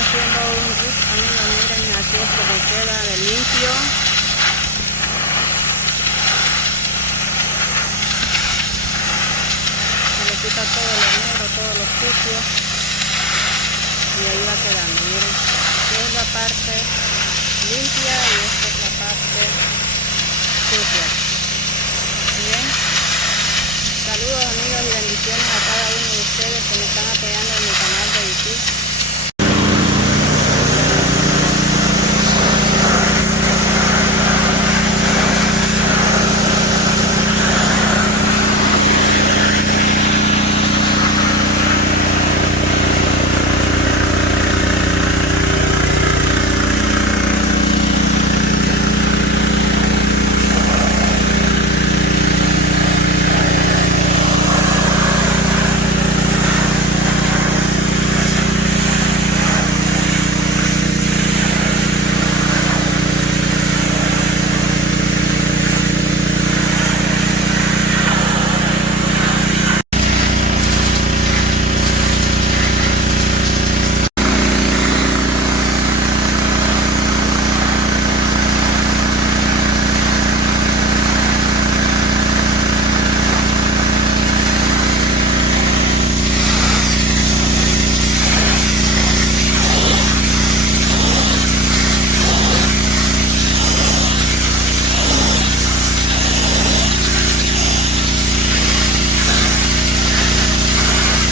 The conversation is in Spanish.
haciendo un roof, amigos, miren, así es como queda de limpio. Se le quita todo lo negro, todo lo sucio y ahí va quedando, miren. Esta es la parte limpia y esta es la parte sucia. Bien. Saludos, amigos, y bendiciones a cada uno de ustedes que me están apoyando en mi canal de YouTube.